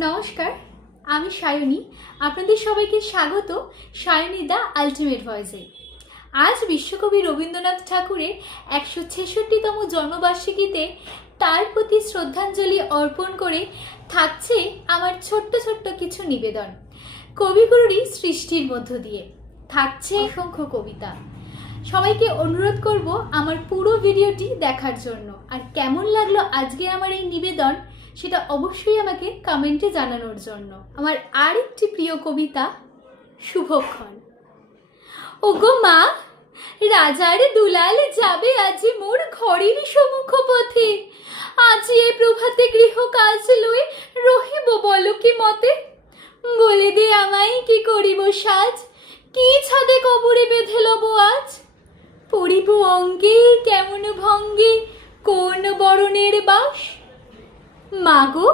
নমস্কার, আমি সায়নী। আপনাদের সবাইকে স্বাগত সায়নী দ্য আলটিমেট ভয়েসে। আজ বিশ্বকবি রবীন্দ্রনাথ ঠাকুরের 166তম জন্মবার্ষিকীতে তার প্রতি শ্রদ্ধাঞ্জলি অর্পণ করে থাকছে আমার ছোট্ট ছোট্ট কিছু নিবেদন। কবিগুরুরই সৃষ্টির মধ্য দিয়ে থাকছে অসংখ্য কবিতা। সবাইকে অনুরোধ করব আমার পুরো ভিডিওটি দেখার জন্য। আর কেমন লাগলো আজকে আমার এই নিবেদন সেটা অবশ্যই আমাকে কমেন্টে জানানোর জন্য। আমার আরেকটি প্রিয় কবিতা শুভক্ষণ। ওগো মা, রাজার দুলাল যাবে আজি মোর ঘরের সম্মুখ পথে। আজি এ প্রভাতে গৃহ কাজ লই রহিব বলো কি মতে। বলে দে আমায় কি করিব সাজ, কি ছাদে কবরে বেঁধে লব আজ। পড়িব অঙ্গে কেমন ভঙ্গে কোন বরণের বাস। মাগো,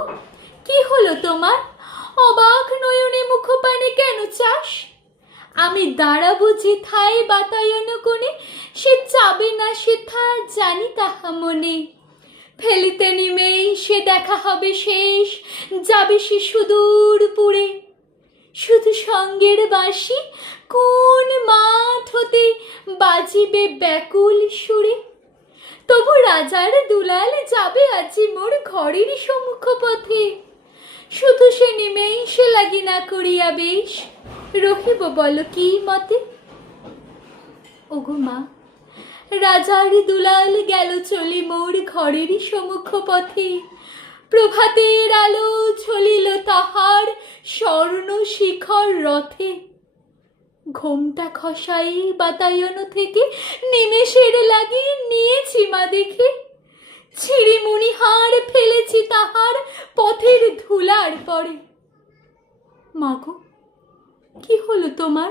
কি হলো তোমার, অবাক নয়নে মুখপানে কেন চাস। আমি দাঁড়াবো যেথায় বাতায়ন কোণে, সে চাবে না সেথা জানি তাহা মনে। ফেলিতে নিমেই সে দেখা হবে শেষ, যাবে সে সুদূর পুরে। শুধু সঙ্গের বাঁশি কোন মাঠ হতে বাজিবে ব্যাকুল সুরে। তবু রাজার দুলাল যাবে আজি মোর ঘরের সম্মুখ পথে। শুধু সে নেমেই সে লাগি না করিয়া বেশ, রহিব বলো কি মতে। ওগো মা, রাজার দুলাল গেল চলে মোর ঘরের সম্মুখ পথে। প্রভাতের আলো ঝলিল তাহার স্বর্ণ শিখর রথে। ঘোমটা খসাই বাতায়ন থেকে নিমেষের লাগি নিয়েছি মা দেখে। ছিঁড়ি মণিহার ফেলেছি তাহার পথের ধুলার পরে। মাগো, কি হলো তোমার,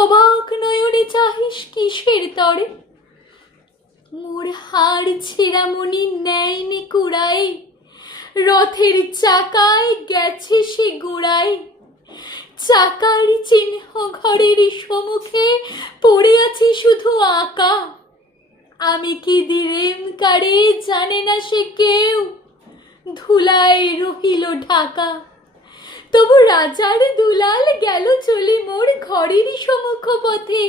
অবাক নয়নে চাহিস কিসের তরে। মোর হাড় ছেঁড়া মণি নেয়নি কুড়াই, রথের চাকায় গেছে সে গোড়ায়। চাকার চিহ্ন ঘরের সম্মুখে পড়ে আছি শুধু আঁকা। আমি কি দিলেম কারে জানে না সে কেউ, ধুলায় রহিল ঢাকা। তবু রাজার দুলাল গেল চলে মোর ঘরের সম্মুখ পথে।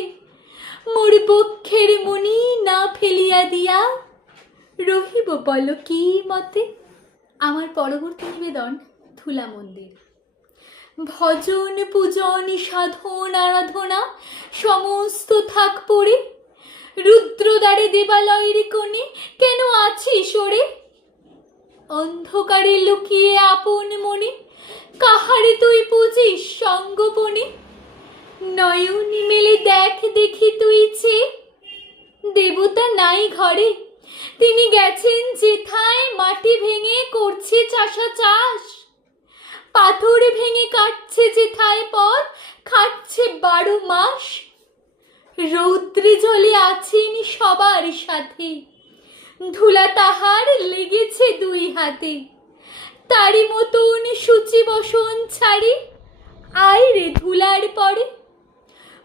মোর বক্ষের মণি না ফেলিয়া দিয়া, রহিব বলো কি মতে। আমার পরবর্তী নিবেদন ধুলা মন্দির। ভজন পূজন সাধন আরাধনা সমস্ত থাক পড়ে। রুদ্রদ্বারে দেবালয়ের কোণে কেন আছি সরে। অন্ধকারে লুকিয়ে আপন মনে কাহারে তুই পুজিস সঙ্গোপনে। নয়ন মেলে দেখ দেখি তুই চেয়ে, দেবতা নাই ঘরে। তিনি গেছেন যেথায় মাটি ভেঙে করছে চাষা চাষ। পাথর ভেঙে কাটছে যেথায় পথ খাটছে 12 মাস। রৌদ্রে জলে আছেন সবার সাথে, ধুলা তাহার লেগেছে 2 হাতে। তারি মতন সূচি বসন ছাড়ি আয় রে ধুলার পরে।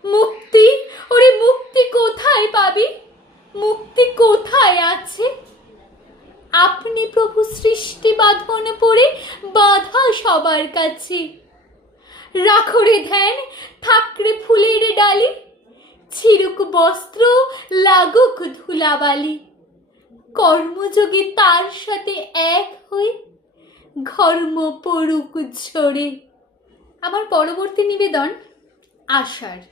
মুক্তি, ওরে মুক্তি কোথায় পাবি, মুক্তি কোথায় আছে। আপনি প্রভু সৃষ্টি বাঁধন পড়ে বাধা সবার কাছে। রাখরে ধ্যান থাকরে ফুলের ডালি, ছিড়ুক বস্ত্র লাগুক ধুলাবালি। কর্মযোগে তার সাথে এক হয়ে ঘর্ম পড়ুক ঝরে। আমার পরবর্তী নিবেদন আষাঢ়।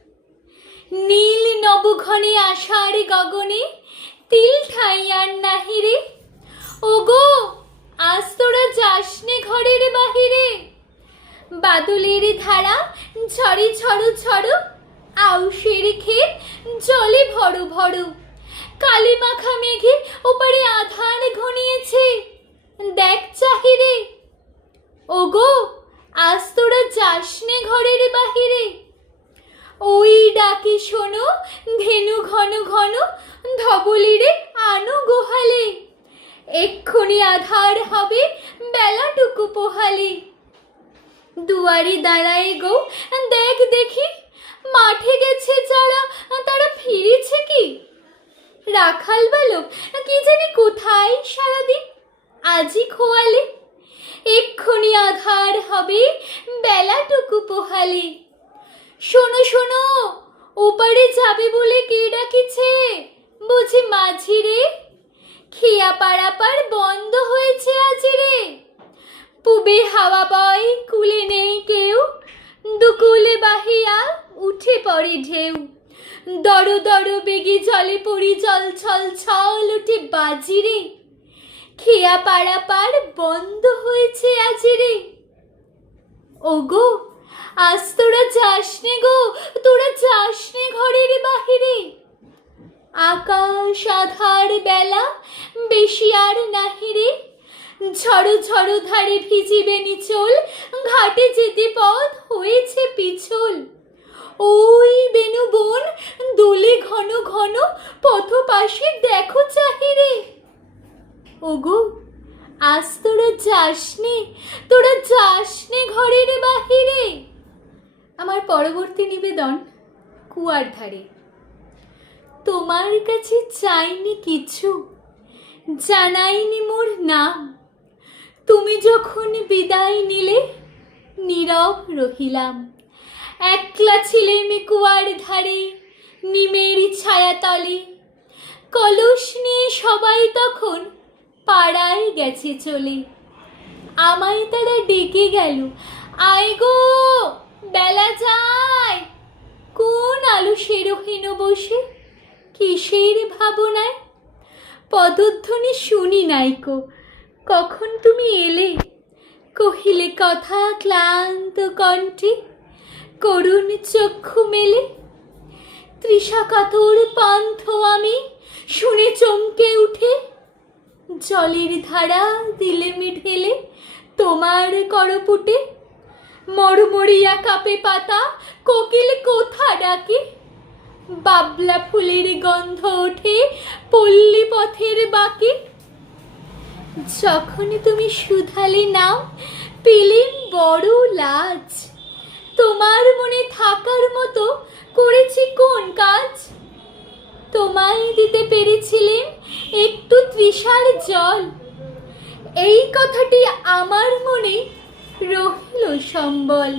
নীল নবঘনে আষাঢ় গগনে তিল ঠাঁই আর নাহিরে। ওগো, আজ তোরা যাসনে ঘরের বাহিরে। বাদলের ধারা ঝরে ঝড়ো ঝড়ো, আউশের ক্ষেত জলে ভরো ভরো। কালি মাখা মেঘে ওপারে আধার ঘনিয়েছে, দেখ চাহিরে। ওগো, আজ তোরা যাসনে ঘরের বাহিরে। ওই ডাকে শোনো ধেনু ঘন ঘন, ধবলিরে আনো গোহালে। এক্ষুনি আধার হবে বেলাটুকু পোহালে। দুয়ারে দাঁড়ায় গো দেখ দেখি, মাঠে গেছে যারা তারা ফিরেছে কি। রাখাল বালক কি জানি কোথায় সারাদিন, আজি খোয়ালে। এক্ষুনি আধার হবে বেলাটুকু পোহালে। শোনো শোনো, ওপারে যাবে বলে কে ডাকিছে, বুঝি মাঝি রে? খিয়া পারাপার বন্ধ হয়েছে আজ রে। পুবে হাওয়া বয়, কুলে নেই কেউ, দুকুলে বাহিয়া উঠে পড়ে ঢেউ। দর দর বেগে জলে পড়ি, জল ছল ছল উঠে বাজি রে। খিয়া পারাপার বন্ধ হয়েছে আজ রে। ওগো, আজ তোরা যাস নে গো, তোরা যাস নে ঘরের বাহিরে। আকাশ আধার বেলা বেশি আর নাহি রে। ঝড়ো ঝড়ো ধারে ভিজিবে নিচল, ঘাটে যেতে পথ হয়েছে পিছল। ওই বেনু বন দোলে ঘন ঘন, পথ পাশে দেখো চাহিরে। ওগো, আজ তোরা যাস নে, তোরা যাস নে ঘরের বাহিরে। আমার পরবর্তী নিবেদন কুয়ার ধারে। তোমার কাছে চাইনি কিছু, জানাইনি মোর নাম। তুমি যখন বিদায় নিলে নীরব রহিলাম। একলা ছিলেম কুয়ার ধারে, নিমের ছায়া তলে। কলস নিয়ে সবাই তখন পাড়ায় গেছে চলে। আমায় তারা ডেকে গেল, আয় গো বেলা যায়। কোন আলো সেরহীন বসে কিসের ভাবনায়? পদধ্বনি শুনি নাইকো, কখন তুমি এলে? কহিলে কথা ক্লান্ত কণ্ঠে, করুণ চক্ষু মেলে। তৃষা কাতর পান্থ আমি শুনে চমকে উঠে। জলের ধারা দিলেম ঢেলে তোমার করপুটে। মরমরিয়া কাপে পাতা, কোকিল কোথা ডাকে। বাবলা ফুলের গন্ধ ওঠে পল্লী পথের বাঁকে। যখন তুমি শুধালে নাও, পেলেম বড় লাজ। তোমার মনে থাকার মতো করেছি কোন কাজ? তোমায় দিতে পেরেছিলেন একটু তৃষার জল। এই কথাটি আমার মনে রহিল সম্বল।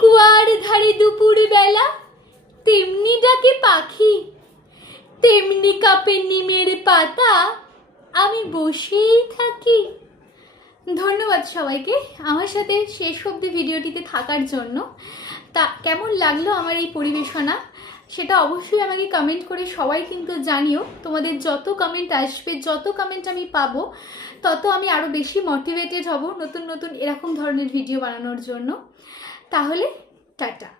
কুয়ার ধারে দুপুর বেলা তেমনি ডাকে পাখি, তেমনি কাপে নিমের পাতা, আমি বসেই থাকি। ধন্যবাদ সবাইকে আমার সাথে শেষ অবধি ভিডিওটিতে থাকার জন্য। তা কেমন লাগলো আমার এই পরিবেশনা সেটা অবশ্যই আমাকে কমেন্ট করে সবাই কিন্তু জানিও। তোমাদের যত কমেন্ট আসবে, যত কমেন্ট আমি পাবো, তত আমি আরও বেশি মোটিভেটেড হব নতুন নতুন এরকম ধরনের ভিডিও বানানোর জন্য। তাহলে টাটা।